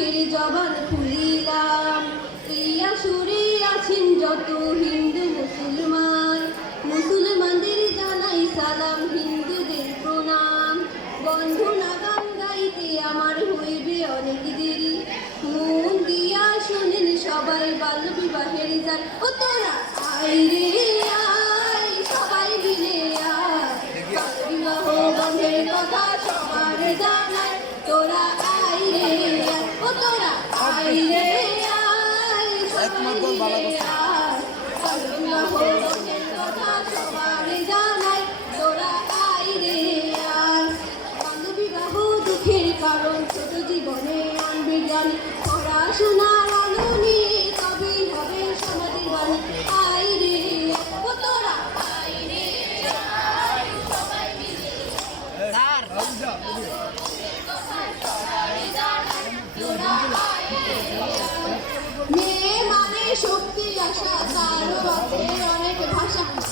দুঃখের জবান খুলিলাম। ইয়া সুরে আছেন যত হিন্দু মুসলমান। মুসলমানদের জানাই সালাম, হিন্দুদের প্রণাম। বন্ধু নাগান গাইতে আমার হইবে অনেক দেরি। মন দিয়া শুনেন সবাই বাল্য বিবাহের যান ও তোরা আই রে, আয়, সবাই মিলে আয়। বিবাহ বন্ধের কথা সবার জানাই। তোরা কারণ ছোট জীবনে আনবে জ্ঞান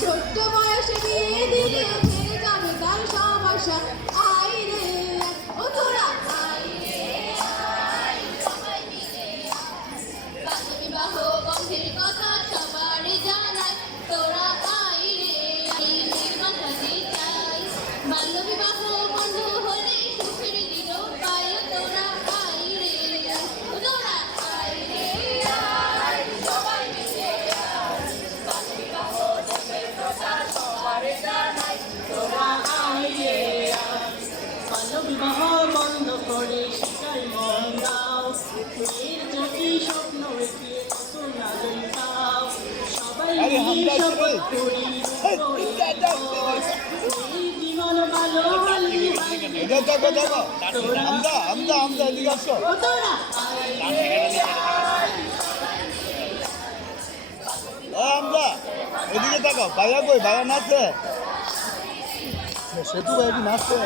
ছোট্ট বয়সে বিয়ে দিলে খেয়ে যাবে তার সব দেখো দেখো আমদা আমদা আমদা এদিকে আসো আমদা এদিকে দেখো ভাইয়া কই ভাইয়া নাচছে সেতু ভাই কি নাচছে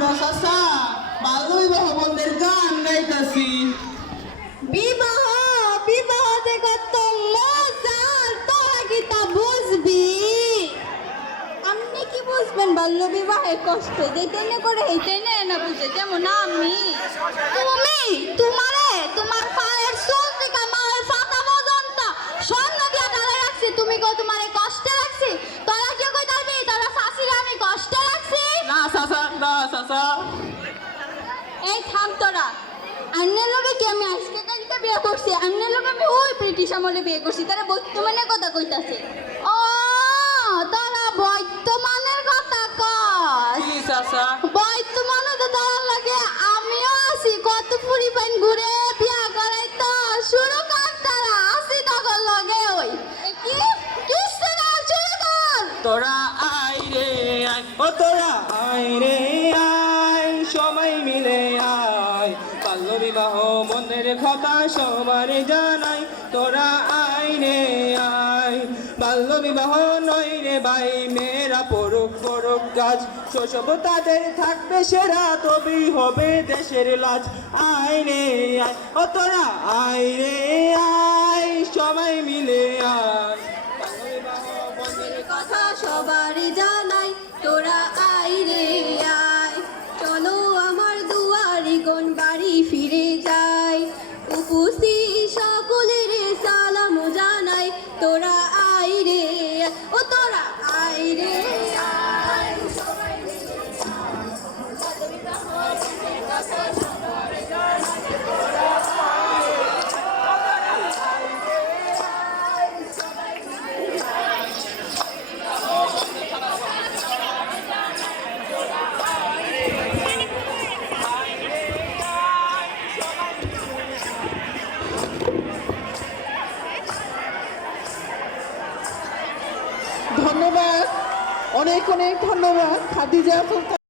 আমরা বাল্য বিবাহ বন্ধের গান গাইতাছি বিবাহ বিবাহ যে কত মজা তোরা কি বুঝবি? আপনি কি বুঝবেন বাল্য বিবাহে কষ্ট? যেতেনে করে হেতেনে না বুঝে, যেমন আমি। এই থাম তোরা। লোকে কি আমি আজকে কালকে বিয়ে করছি? অন্যের লোকে আমি ওই ব্রিটিশ আমলে বিয়ে করছি। তারা বর্তমানে কথা কইতাছে। ও তারা বর্তমানের কথা কস কি বর্তমানে তো তার লাগে আমিও আছি। কত পরিমাণ ঘুরে বিয়া করাই তো শুরু কর তারা আসি তখন লগে ওই। এ কি? শুরু কর? তোরা আয় রে আয়। ও তোরা আয় রে আয়। বিবাহ মনের কথা সবার জানাই, তোরা আইনে আয়। বাল্য বিবাহ নয় রে ভাই, মেয়েরা পড়ুক পড়ুক কাজ। শৈশব তাদের থাকবে সেরা, তবেই হবে দেশের লাজ। আইনে আয়, ও তোরা আয় অনেক অনেক ধন্যবাদ খাদিজা